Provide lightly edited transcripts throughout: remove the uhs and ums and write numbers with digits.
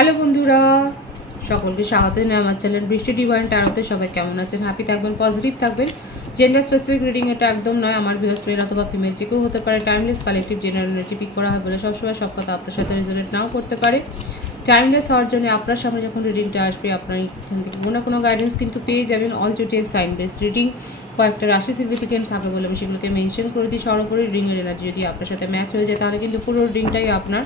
Hello বন্ধুরা, সকলকে স্বাগত জানাই আমার চ্যানেল বৃষ্টি ডিভাইন ট্যারোতে। সবাই কেমন আছেন? হ্যাপি থাকবেন, পজিটিভ থাকবেন। জেন্ডার স্পেসিফিক রিডিং এটা একদম নয়, আমার ভিউয়ার্স মেল অথবা ফিমেল যে কেউ হতে পারে। Timeless collective general energy pick করা হয় বলে সবসময় সব কথা আপনার সাথে রেজোনেট নাও করতে পারে। টাইমলেস হওয়ার জন্য আপনার সামনে যখন রিডিংটা আসবে আপনার এখান থেকে কোনো না কোনো গাইডেন্স কিন্তু পেয়ে যাবেন। অল জোটিয়ার সাইন বেস রিডিং, কয়েকটা রাশি সিগনিফিকেন্ট থাকে বলে আমি সেগুলোকে মেনশন করে দিই। সর্বোপরি রিডিংয়ের এনার্জি যদি আপনার সাথে ম্যাচ হয়ে যায় তাহলে কিন্তু পুরো রিডিংটাই আপনার।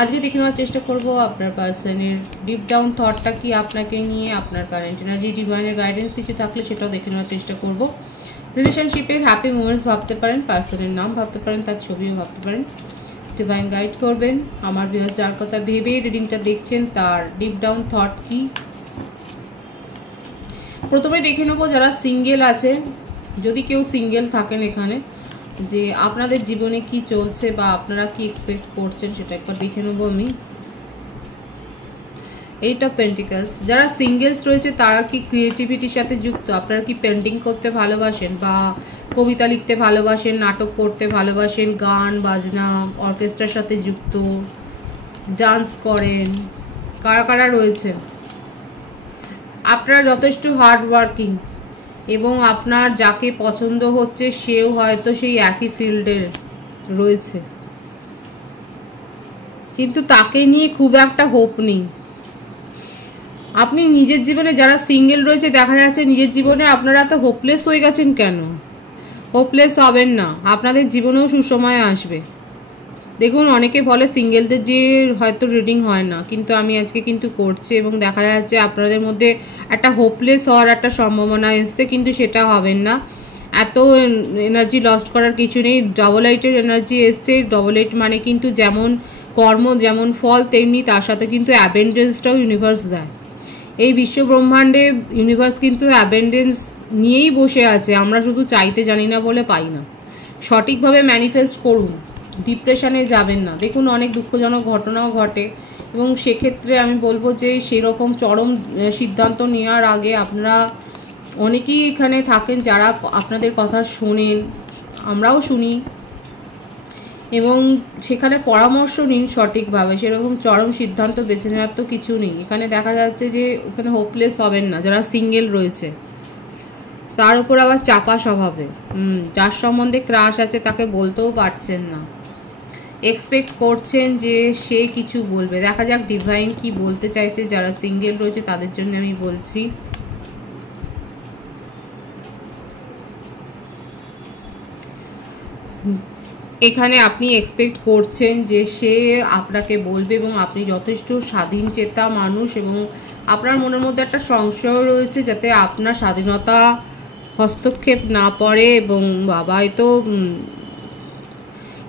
আজকে দেখে নেওয়ার চেষ্টা করব আপনার পার্সনের ডিপ ডাউন থটটা কি আপনাকে নিয়ে, আপনার কারেন্ট এনার্জি, ডিভাইনের গাইডেন্স কিছু থাকলে সেটাও দেখে নেওয়ার চেষ্টা করব। রিলেশনশিপের হ্যাপি মোমেন্টস ভাবতে পারেন, পার্সনের নাম ভাবতে পারেন, তার ছবিও ভাবতে পারেন। ডিভাইন গাইড করবেন আমার ভিউয়ার্স যার কথা ভেবে রিডিংটা দেখছেন তার ডিপ ডাউন থট কি। প্রথমে দেখে নেবো যারা সিঙ্গেল আছে, যদি কেউ সিঙ্গেল থাকেন এখানে, যে আপনাদের জীবনে কি চলছে বা আপনারা কি এক্সপেক্ট করছেন সেটা একবার দেখে নেবো আমি। এইট অফ পেন্টিকলস, যারা সিঙ্গেলস রয়েছে তারা কি ক্রিয়েটিভিটির সাথে যুক্ত? আপনারা কি পেন্টিং করতে ভালোবাসেন বা কবিতা লিখতে ভালোবাসেন, নাটক করতে ভালোবাসেন, গান বাজনা অর্কেস্ট্রার সাথে যুক্ত, ডান্স করেন? কারা কারা রয়েছে? আপনারা যথেষ্ট হার্ড ওয়ার্কিং এবং আপনার যাকে পছন্দ হচ্ছে সেও হয়তো সেই একই ফিল্ডের রয়েছে, কিন্তু তাকে নিয়ে খুব একটা হোপ নেই। আপনি নিজের জীবনে, যারা সিঙ্গেল রয়েছে দেখা যাচ্ছে নিজের জীবনে আপনারা তো হোপলেস হয়ে গেছেন। কেন হোপলেস হবেন না? আপনাদের জীবনেও সুসময় আসবে। দেখুন, অনেকে বলে সিঙ্গেলদের যে হয়তো রিডিং হয় না, কিন্তু আমি আজকে কিন্তু করছি এবং দেখা যাচ্ছে আপনাদের মধ্যে একটা হোপলেস হওয়ার একটা সম্ভাবনা এসছে, কিন্তু সেটা হবেন না। এত এনার্জি লস্ট করার কিছু নেই। ডবল এইটের এনার্জি এসছে। ডবল এইট মানে কিন্তু যেমন কর্ম যেমন ফল তেমনি তার সাথে কিন্তু অ্যাবেন্ডেন্সটাও ইউনিভার্স দেয়। এই বিশ্ব ব্রহ্মাণ্ডে ইউনিভার্স কিন্তু অ্যাবেন্ডেন্স নিয়েই বসে আছে, আমরা শুধু চাইতে জানি না বলে পাই না। সঠিকভাবে ম্যানিফেস্ট করুন, ডিপ্রেশনে যাবেন না। দেখুন, অনেক দুঃখজনক ঘটনাও ঘটে এবং সেক্ষেত্রে আমি বলবো যে সেরকম চরম সিদ্ধান্ত নেওয়ার আগে আপনারা, অনেকেই এখানে থাকেন যারা আপনাদের কথা শোনেন, আমরাও শুনি এবং সেখানে পরামর্শ নিন সঠিকভাবে। সেরকম চরম সিদ্ধান্ত বেছে নেওয়ার তো কিছু নেই। এখানে দেখা যাচ্ছে যে এখানে হোপলেস হবেন না যারা সিঙ্গেল রয়েছে। তার উপর আবার চাপা স্বভাবে, যার সম্বন্ধে ক্রাশ আছে তাকে বলতেও পারছেন না, এক্সপেক্ট করছেন যে সে কিছু বলবে। দেখা যাক ডিভাইন কি বলতে চাইছে যারা সিঙ্গেল রয়েছে তাদের জন্য আমি বলছি। এখানে আপনি এক্সপেক্ট করছেন যে সে আপনাকে বলবে এবং আপনি যথেষ্ট স্বাধীন চেতা মানুষ এবং আপনার মনের মধ্যে একটা সংশয় রয়েছে যাতে আপনার স্বাধীনতা হস্তক্ষেপ না পড়ে এবং বাবাই তো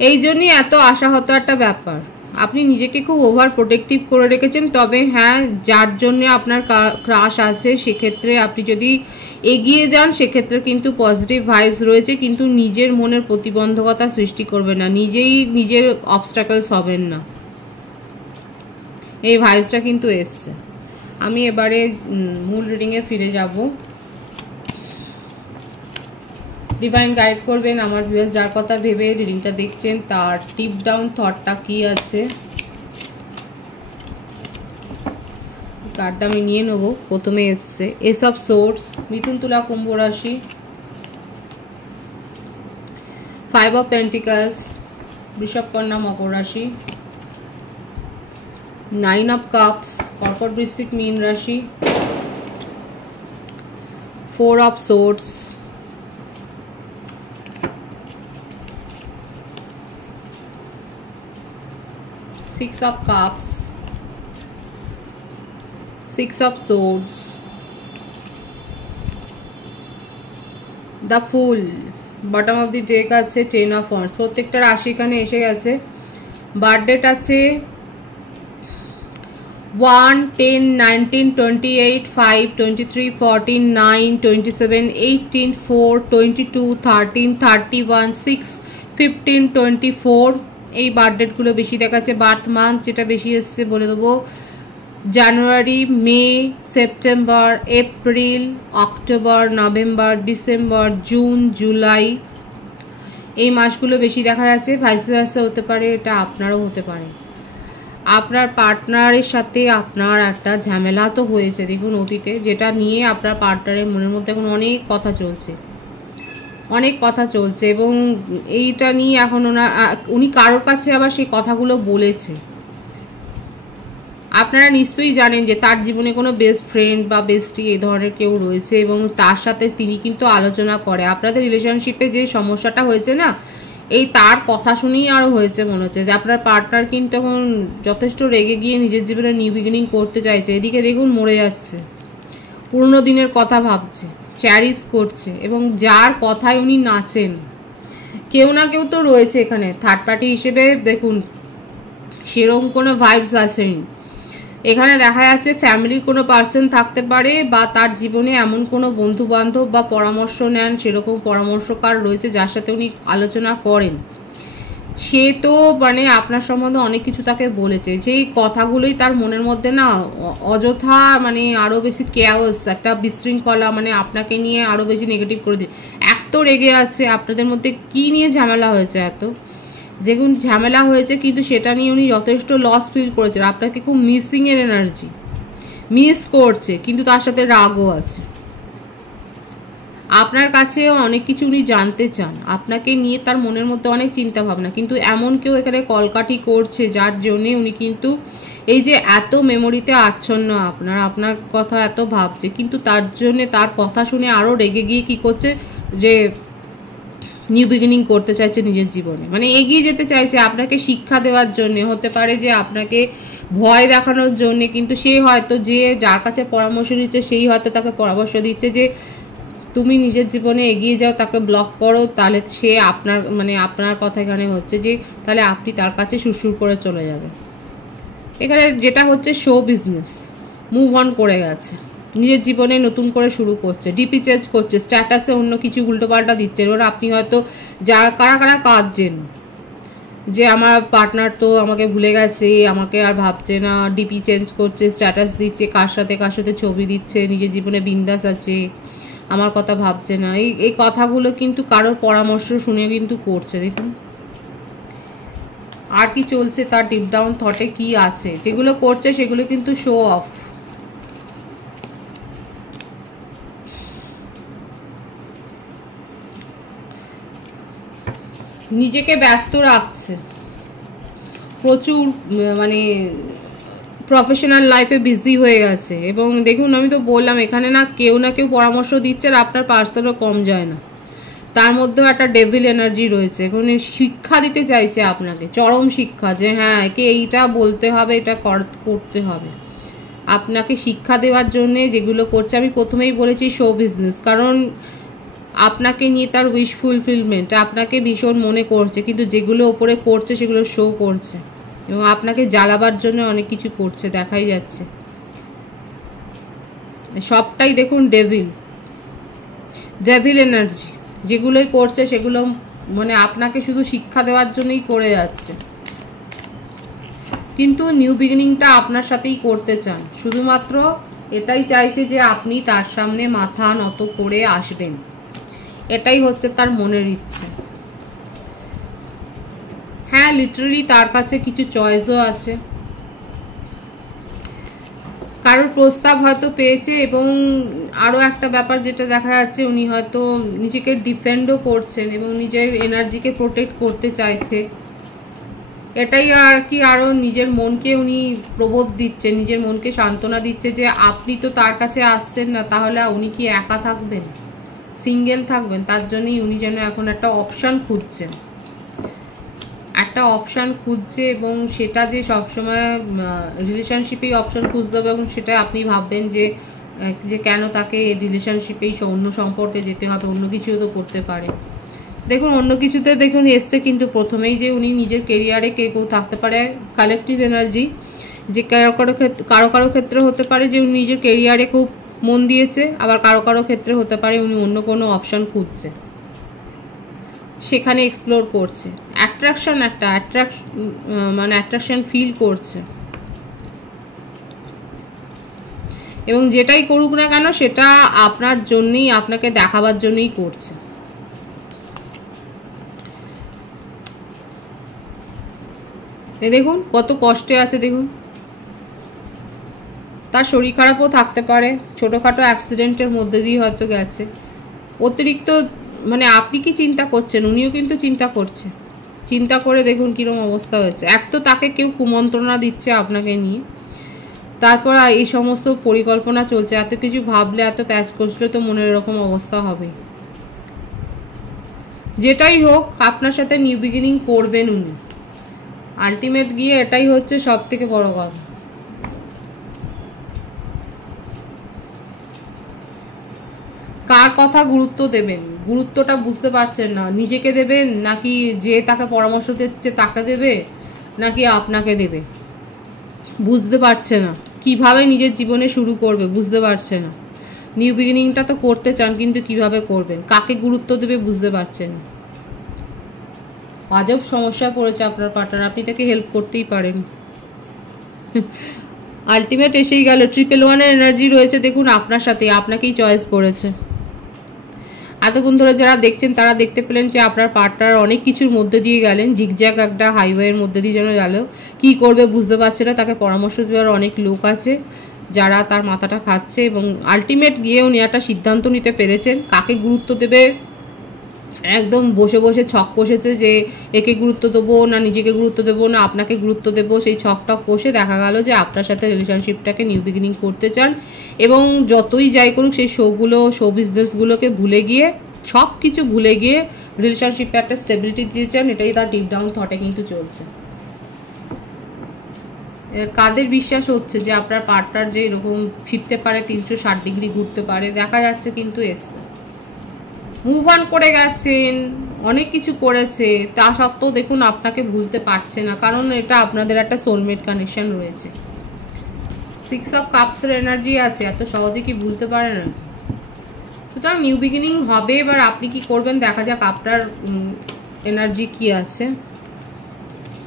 এই জন্যই এত আশাহত একটা ব্যাপার। আপনি নিজেকে খুব ওভার প্রোটেক্টিভ করে রেখেছেন। তবে হ্যাঁ, যার জন্য আপনার ক্রাশ আছে সেক্ষেত্রে আপনি যদি এগিয়ে যান সেক্ষেত্রে কিন্তু পজিটিভ ভাইবস রয়েছে, কিন্তু নিজের মনের প্রতিবন্ধকতা সৃষ্টি করবে না, নিজেই নিজের অবস্ট্যাকলস হবেন না, এই ভাইবসটা কিন্তু এসছে। আমি এবারে মূল রিডিংয়ে ফিরে যাব। ডিভাইন গাইড করবেন আমার ভিউয়ার্স যার কথা ভেবে রিডিংটা দেখছেন তার ডিপ ডাউন থটটা কি আছে। কার্ডটা আমি নিয়ে নেবো। প্রথমে এসছে এস অফ সোর্স, মিথুন তুলা কুম্ভ রাশি। ফাইভ অফ পেন্টিকলস, বৃষভ কন্যা মকর রাশি। নাইন অফ কাপস, কর্কট বৃশ্চিক মীন রাশি। Four of swords, Six of Cups, Six of Swords, The Fool, bottom of the deck আছে Ten of Wands। প্রত্যেকটা রাশি এখানে এসে গেছে। বার্থডেট আছে 1, 10, 19, 28, 5, 23, 14, 9, 27, 18, 4, 22, 13, 31, 6, 15, 24। এই বার্থডেটগুলো বেশি দেখাচ্ছে। বার্থ মান্থ যেটা বেশি এসছে বলে দেবো January, May, September, April, October, November, December, June, July, এই মাসগুলো বেশি দেখা যাচ্ছে। ভাইস ভার্সা হতে পারে, এটা আপনারও হতে পারে। আপনার পার্টনারের সাথে আপনার একটা ঝামেলা তো হয়েছে দেখুন অতীতে, যেটা নিয়ে আপনার পার্টনারের মনের মধ্যে এখন অনেক কথা চলছে, অনেক কথা চলছে। এবং এইটা নিয়ে এখন উনি কারোর কাছে আবার সেই কথাগুলো বলেছে। আপনারা নিশ্চয়ই জানেন যে তার জীবনে কোনো বেস্ট ফ্রেন্ড বা বেস্টি এই ধরনের কেউ রয়েছে এবং তার সাথে তিনি কিন্তু আলোচনা করে। আপনাদের রিলেশনশিপে যে সমস্যাটা হয়েছে না, এই তার কথা শুনেই আরও হয়েছে মনে হচ্ছে যে আপনার পার্টনার কিন্তু এখন যথেষ্ট রেগে গিয়ে নিজের জীবনে নিউ বিগিনিং করতে চাইছে। এদিকে দেখুন মরে যাচ্ছে, পুরনো দিনের কথা ভাবছে, চ্যারিশ করছে এবং যার কথায় উনি নাচেন। কেউ না কেউ তো রয়েছে এখানে থার্ড পার্টি হিসেবে, দেখুন সেরকম কোনো ভাইবস আসেনি এখানে। দেখা যাচ্ছে ফ্যামিলির কোনো পার্সন থাকতে পারে বা তার জীবনে এমন কোনো বন্ধু বান্ধব বা পরামর্শ নেন সেরকম পরামর্শকার রয়েছে যার সাথে উনি আলোচনা করেন। সে তো মানে আপনার সম্বন্ধে অনেক কিছু তাকে বলেছে, যেই কথাগুলোই তার মনের মধ্যে না অযথা মানে আরও বেশি কেয়াস, একটা বিশৃঙ্খলা, মানে আপনাকে নিয়ে আরও বেশি নেগেটিভ করে দিয়ে এক তো রেগে আছে। আপনাদের মধ্যে কি নিয়ে ঝামেলা হয়েছে এত, দেখুন ঝামেলা হয়েছে কিন্তু সেটা নিয়ে উনি যথেষ্ট লস ফিল করেছেন। আপনাকে খুব মিসিংয়ের এনার্জি, মিস করছে কিন্তু তার সাথে রাগও আছে। আপনার কাছে অনেক কিছু উনি জানতে চান, আপনাকে নিয়ে তার মনের মধ্যে অনেক চিন্তা ভাবনা, কিন্তু এমন কেউ এখানে কলকাঠি করছে যার জন্যে উনি কিন্তু এই যে এত মেমোরিতে আচ্ছন্ন আপনার কথা এত ভাবছে, কিন্তু তার জন্যে তার কথা শুনে আরও রেগে গিয়ে কি করছে যে নিউ বিগিনিং করতে চাইছে নিজের জীবনে, মানে এগিয়ে যেতে চাইছে আপনাকে শিক্ষা দেওয়ার জন্য। হতে পারে যে আপনাকে ভয় দেখানোর জন্য, কিন্তু সে হয়তো যে যার কাছে পরামর্শ দিচ্ছে সেই হয়তো তাকে পরামর্শ দিচ্ছে যে তুমি নিজের জীবনে এগিয়ে যাও, তাকে ব্লক করো, তাহলে সে আপনার মানে আপনার কথা এখানে হচ্ছে যে তাহলে আপনি তার কাছে সুরসুর করে চলে যাবেন। এখানে যেটা হচ্ছে শো বিজনেস, মুভ অন করে গেছে, নিজের জীবনে নতুন করে শুরু করছে, ডিপি চেঞ্জ করছে, স্ট্যাটাসে অন্য কিছু উল্টোপাল্টা দিচ্ছে। এবার আপনি হয়তো যারা কারা কারা কাঁদছেন যে আমার পার্টনার তো আমাকে ভুলে গেছে, আমাকে আর ভাবছে না, ডিপি চেঞ্জ করছে, স্ট্যাটাস দিচ্ছে, কার সাথে ছবি দিচ্ছে, নিজের জীবনে বিন্দাস আছে, আমার কথা ভাবছে না। এই কথাগুলো কিন্তু কারোর পরামর্শ শুনে কিন্তু করছে। দেখুন আর কি চলছে তার ডিপ ডাউন থটে কি আছে, যেগুলো করছে সেগুলো কিন্তু শো অফ। নিজেকে ব্যস্ত রাখছে প্রচুর, মানে প্রফেশনাল লাইফে বিজি হয়ে গেছে। এবং দেখুন আমি তো বললাম এখানে না কেউ পরামর্শ দিচ্ছে আর আপনার পার্সনও কম যায় না, তার মধ্যেও একটা ডেভিল এনার্জি রয়েছে। এখন শিক্ষা দিতে চাইছে আপনাকে, চরম শিক্ষা, যে হ্যাঁ একে এইটা বলতে হবে, এটা করতে হবে। আপনাকে শিক্ষা দেওয়ার জন্যে যেগুলো করছে, আমি প্রথমেই বলেছি শো বিজনেস, কারণ আপনাকে নিয়ে তার উইশ ফুলফিলমেন্ট, আপনাকে ভীষণ মনে করছে, কিন্তু যেগুলো ওপরে করছে সেগুলো শো করছে এবং আপনাকে জ্বালাবার জন্য অনেক কিছু করছে, দেখাই যাচ্ছে সবটাই। দেখুন ডেভিল এনার্জি, যেগুলোই করছে সেগুলো মানে আপনাকে শুধু শিক্ষা দেওয়ার জন্যই করে যাচ্ছে, কিন্তু নিউ বিগিনিংটা আপনার সাথেই করতে চান। শুধুমাত্র এটাই চাইছে যে আপনি তার সামনে মাথা নত করে আসবেন, এটাই হচ্ছে তার মনের ইচ্ছে। হ্যাঁ লিটারালি তার কাছে কিছু চয়েসও আছে, কারোর প্রস্তাব হয়তো পেয়েছে। এবং আরও একটা ব্যাপার যেটা দেখা যাচ্ছে, উনি হয়তো নিজেকে ডিফেন্ডও করছেন এবং নিজের এনার্জিকে প্রোটেক্ট করতে চাইছে। এটাই আর কি, আরও নিজের মনকে উনি প্রবোধ দিচ্ছে, নিজের মনকে সান্ত্বনা দিচ্ছে যে আপনি তো তার কাছে আসছেন না, তাহলে উনি কি একা থাকবেন, সিঙ্গেল থাকবেন? তার জন্যই উনি যেন এখন একটা অপশান খুঁজছেন, এবং সেটা যে সবসময় রিলেশনশিপেই অপশন খুঁজতে হবে এবং সেটা আপনি ভাববেন যে কেন তাকে রিলেশনশিপেই অন্য সম্পর্কে যেতে হবে, অন্য কিছুও তো করতে পারে। দেখুন অন্য কিছুতে দেখুন এসছে, কিন্তু প্রথমেই যে উনি নিজের কেরিয়ারে কেউ থাকতে পারে কালেকটিভ এনার্জি, যে কারো ক্ষেত্রে হতে পারে যে উনি নিজের কেরিয়ারে খুব মন দিয়েছে, আবার কারো ক্ষেত্রে হতে পারে উনি অন্য কোনো অপশন খুঁজছে, সেখানে এক্সপ্লোর করছে, অ্যাট্রাকশন ফিল করছে। এবং যেটাই করুক না কেন সেটা আপনার জন্যই, আপনাকে দেখাবার জন্যই করছে। দেখুন কত কষ্টে আছে, দেখুন তার শরীর খারাপও থাকতে পারে, ছোটোখাটো অ্যাক্সিডেন্টের মধ্যে দিয়ে হয়তো গেছে। অতিরিক্ত মানে আপনি কি চিন্তা করছেন, উনিও কিন্তু চিন্তা করছে। চিন্তা করে দেখুন কীরকম অবস্থা হয়েছে। এক তো তাকে কেউ কুমন্ত্রণা দিচ্ছে আপনাকে নিয়ে, তারপর এই সমস্ত পরিকল্পনা চলছে, এত কিছু ভাবলে এত প্যাচ করছিল তো মনের এরকম অবস্থা হবে। যেটাই হোক আপনার সাথে নিউ বিগিনিং করবেন উনি, আলটিমেট গিয়ে এটাই হচ্ছে সব থেকে বড় কথা। কার কথা গুরুত্ব দেবেন, গুরুত্বটা বুঝতে পারছেন না। নিজেকে দেবেন নাকি যে তাকে পরামর্শ দিচ্ছে তাকে দেবে, নাকি আপনাকে দেবে বুঝতে পারছে না। কিভাবে নিজের জীবনে শুরু করবে বুঝতে পারছে না। নিউ বিগিনিংটা তো করতে চান, কিন্তু কিভাবে করবেন, কাকে গুরুত্ব দেবে বুঝতে পারছেন না। আজব সমস্যায় পড়েছে আপনার পার্টনার, আপনি তাকে হেল্প করতেই পারেন। আলটিমেট এসেই গেল। 111 এনার্জি রয়েছে দেখুন আপনার সাথে, আপনাকেই চয়েস করেছে। এতক্ষণ ধরে যারা দেখছেন তারা দেখতে পেলেন যে আপনার পার্টনার অনেক কিছুর মধ্যে দিয়ে গেলেন, জিগজ্যাগ একটা হাইওয়ের মধ্যে দিয়ে যেন গেল। কী করবে বুঝতে পারছে না, তাকে পরামর্শ দেওয়ার অনেক লোক আছে যারা তার মাথাটা খাচ্ছে, এবং আলটিমেট গিয়ে উনি একটা সিদ্ধান্ত নিতে পেরেছেন কাকে গুরুত্ব দেবে। একদম বসে বসে ছক কষেছে যে একে গুরুত্ব দেবো না নিজেকে গুরুত্ব দেবো না আপনাকে গুরুত্ব দেবো। সেই ছকটা কষে দেখা গেল যে আপনার সাথে রিলেশনশিপটাকে নিউ বিগিনিং করতে চান, এবং যতই যাই করুক সেই শো বিজনেসগুলোকে ভুলে গিয়ে, সব কিছু ভুলে গিয়ে রিলেশনশিপে একটা স্টেবিলিটি দিতে চান। এটাই তার ডিপ ডাউন থটে কিন্তু চলছে। কাদের বিশ্বাস হচ্ছে যে আপনার পার্টনার যে এরকম ফিরতে পারে, 360 ডিগ্রি ঘুরতে পারে, দেখা যাচ্ছে কিন্তু এসছে। মুভ অন করে গেছেন, অনেক কিছু করেছে, তা সত্ত্বেও দেখুন আপনাকে ভুলতে পারছে না, কারণ এটা আপনাদের একটা সোলমেট কানেকশন রয়েছে। 6 অফ কাপসের এনার্জি আছে, এত সহজে কি ভুলতে পারে না। সুতরাং নিউ বিগিনিং হবে। এবার আপনি কি করবেন দেখা যাক আপনার এনার্জি কি আছে।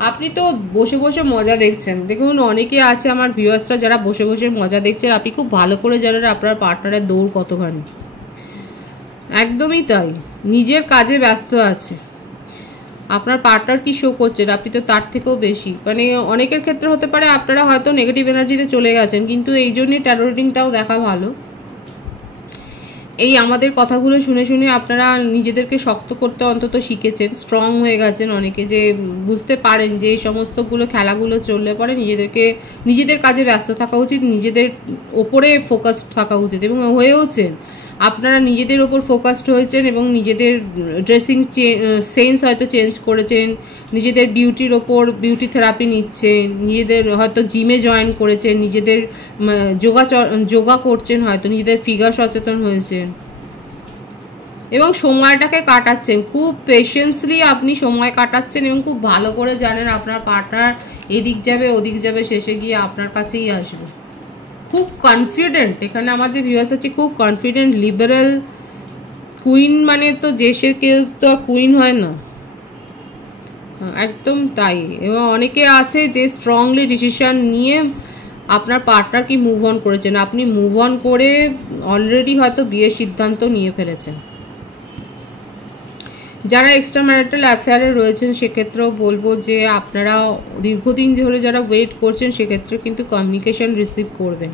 আপনি তো বসে বসে মজা দেখছেন। দেখুন অনেকে আছে আমার ভিউয়ার্সরা যারা বসে বসে মজা দেখছেন, আপনি খুব ভালো করে জানেন আপনার পার্টনারের দৌড় কতখানি। একদমই তাই, নিজের কাজে ব্যস্ত আছে। আপনার পার্টনার কি শো করছেন, আপনি তো তার থেকেও বেশি। মানে অনেকের ক্ষেত্রে হতে পারে আপনারা হয়তো নেগেটিভ এনার্জিতে চলে গেছেন, কিন্তু এই জন্যই ট্যারো রিডিংটাও দেখা ভালো। এই আমাদের কথাগুলো শুনে শুনে আপনারা নিজেদেরকে শক্ত করতে অন্তত শিখেছেন, স্ট্রং হয়ে গেছেন অনেকে, যে বুঝতে পারেন যে এই সমস্তগুলো খেলাগুলো চললে পরে নিজেদের কাজে ব্যস্ত থাকা উচিত, নিজেদের ওপরে ফোকাসড থাকা উচিত, এবং হয়েওছেন। আপনারা নিজেদের ওপর ফোকাসড হয়েছেন এবং নিজেদের ড্রেসিং সেন্স হয়তো চেঞ্জ করেছেন, নিজেদের বিউটির ওপর বিউটি থেরাপি নিচ্ছেন, নিজেদের হয়তো জিমে জয়েন করেছেন, নিজেদের যোগা করছেন, হয়তো নিজেদের ফিগার সচেতন হয়েছেন, এবং সময়টাকে কাটাচ্ছেন খুব পেশেন্সলি। আপনি সময় কাটাচ্ছেন এবং খুব ভালো করে জানেন আপনার পার্টনার এদিক যাবে ওদিক যাবে, শেষে গিয়ে আপনার কাছেই আসবে। খুব কনফিডেন্ট, এখানে আমার যে ভিউয়ার্স আছে খুব কনফিডেন্ট, লিবারেল কুইন, মানে তো যে সে কেউ তো আর কুইন হয় না, একদম তাই। এবং অনেকে আছে যে স্ট্রংলি ডিসিশন নিয়ে আপনার পার্টনার কি মুভ অন করেছেন, আপনি মুভ অন করে অলরেডি হয়তো বিয়ের সিদ্ধান্ত নিয়ে ফেলেছেন। যারা এক্সট্রা ম্যারিটাল অ্যাফেয়ারে রয়েছেন সেক্ষেত্রেও বলবো যে আপনারা দীর্ঘদিন ধরে যারা ওয়েট করছেন সেক্ষেত্রে কিন্তু কমিউনিকেশন রিসিভ করবেন।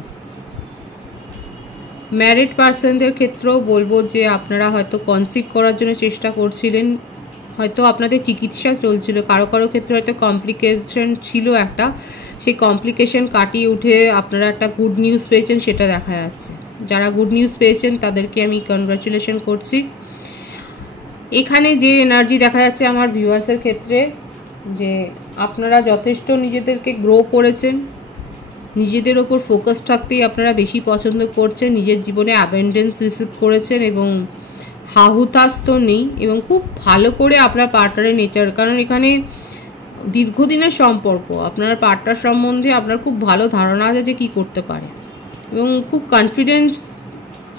ম্যারিড পার্সনদের ক্ষেত্রেও বলবো যে আপনারা হয়তো কনসিভ করার জন্য চেষ্টা করছিলেন, হয়তো আপনাদের চিকিৎসা চলছিল, কারো কারো ক্ষেত্রে হয়তো কমপ্লিকেশন ছিল একটা, সেই কমপ্লিকেশন কাটিয়ে উঠে আপনারা একটা গুড নিউজ পেয়েছেন, সেটা দেখা যাচ্ছে। যারা গুড নিউজ পেয়েছেন তাদেরকে আমি কনগ্রাচুলেশন করছি। এখানে যে এনার্জি দেখা যাচ্ছে আমার ভিউয়ার্সের ক্ষেত্রে, যে আপনারা যথেষ্ট নিজেদেরকে গ্রো করেছেন, নিজেদের ওপর ফোকাস থাকতেই আপনারা বেশি পছন্দ করছেন, নিজের জীবনে অ্যাবেন্ডেন্স রিসিভ করেছেন এবং হাহুতাশ তো নেই, এবং খুব ভালো করে আপনার পার্টনারের নেচার, কারণ এখানে দীর্ঘদিনের সম্পর্ক, আপনার পার্টনার সম্বন্ধে আপনার খুব ভালো ধারণা আছে যে কী করতে পারে, এবং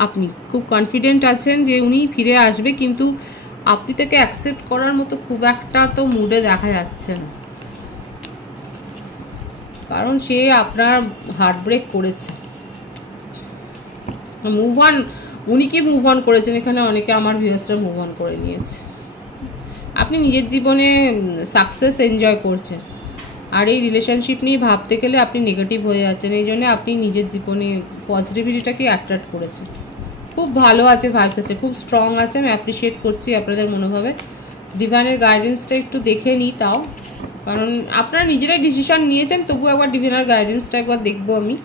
আপনি খুব কনফিডেন্ট আছেন যে উনি ফিরে আসবে, কিন্তু আপনি তাকে অ্যাকসেপ্ট করার মতো খুব একটা তো মুডে দেখা যাচ্ছে না, কারণ সে আপনার হার্ট ব্রেক করেছে। মুভ অন, উনি কি মুভ অন করেছেন, এখানে অনেকে আমার ভিউয়ার্সরা মুভ অন করে নিয়েছে। আপনি নিজের জীবনে সাকসেস এনজয় করছেন, আর এই রিলেশনশিপ নিয়ে ভাবতে গেলে আপনি নেগেটিভ হয়ে যাচ্ছেন, এই জন্য আপনি নিজের জীবনে পজিটিভিটিটাকে অ্যাট্রাক্ট করেছেন। খুব ভালো আছে, ভাইবস আছে, খুব স্ট্রং আছে। আমি অ্যাপ্রিসিয়েট করছি আপনাদের মনোভাবে। ডিভাইনের গাইডেন্সটা একটু দেখে নিই তাও, কারণ আপনারা নিজেরাই ডিসিশন নিয়েছেন, তবু একবার ডিভাইনের গাইডেন্সটা একবার দেখবো আমি।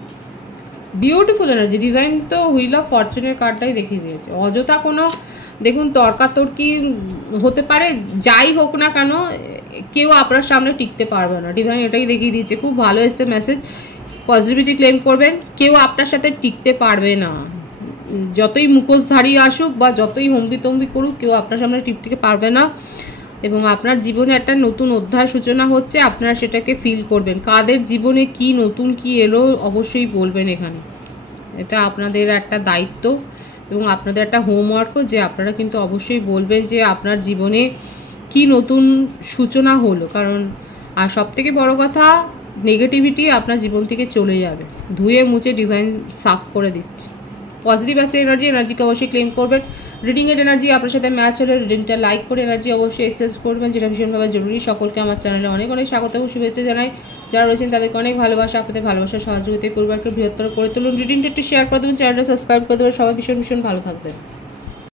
Beautiful energy. ডিভাইন তো হুইল অফ ফরচুনের কার্ডটাই দেখিয়ে দিয়েছে। অযথা কোনো দেখুন তর্কাতর্কি হতে পারে, যাই হোক না কেন কেউ আপনার সামনে টিকতে পারবে না। ডিভাইন এটাই দেখিয়ে দিয়েছে। খুব ভালো এসছে মেসেজ। পজিটিভিটি ক্লেম করবেন, কেউ আপনার সাথে টিকতে পারবে না। যতই মুখোশধারী আসুক বা যতই হম্বিতম্বি করুক, কেউ আপনার সামনে টিকতে পারবে না। এবং আপনার জীবনে একটা নতুন অধ্যায় সূচনা হচ্ছে, আপনারা সেটাকে ফিল করবেন। কাদের জীবনে কি নতুন কি এলো অবশ্যই বলবেন এখানে। এটা আপনাদের একটা দায়িত্ব এবং আপনাদের একটা হোমওয়ার্কও, যে আপনারা কিন্তু অবশ্যই বলবেন যে আপনার জীবনে কি নতুন সূচনা হলো। কারণ আর সব থেকে বড় কথা, নেগেটিভিটি আপনার জীবন থেকে চলে যাবে, ধুয়ে মুছে ডিভাইন সাফ করে দিচ্ছে। পজিটিভ আছে এনার্জিকে অবশ্যই ক্লেম করবেন। রিডিংয়ের এনার্জি আপনার সাথে ম্যাচ হলে রিডিংটা লাইক করে এনার্জি অবশ্যই এক্সচেঞ্জ করবেন, যেটা ভীষণভাবে জরুরি। সকলকে আমার চ্যানেলে অনেক অনেক স্বাগত এবং শুভেচ্ছা জানাই। যারা রয়েছেন তাদেরকে অনেক ভালোবাসা। আপনাদের ভালোবাসার সহযোগিতায় পরিবারকে বৃহত্তর করে তুলুন। রিডিংটা একটু শেয়ার করে দেবেন, চ্যানেলটা সাবস্ক্রাইব করে দেবেন। সবাই ভীষণ ভীষণ ভালো থাকবেন।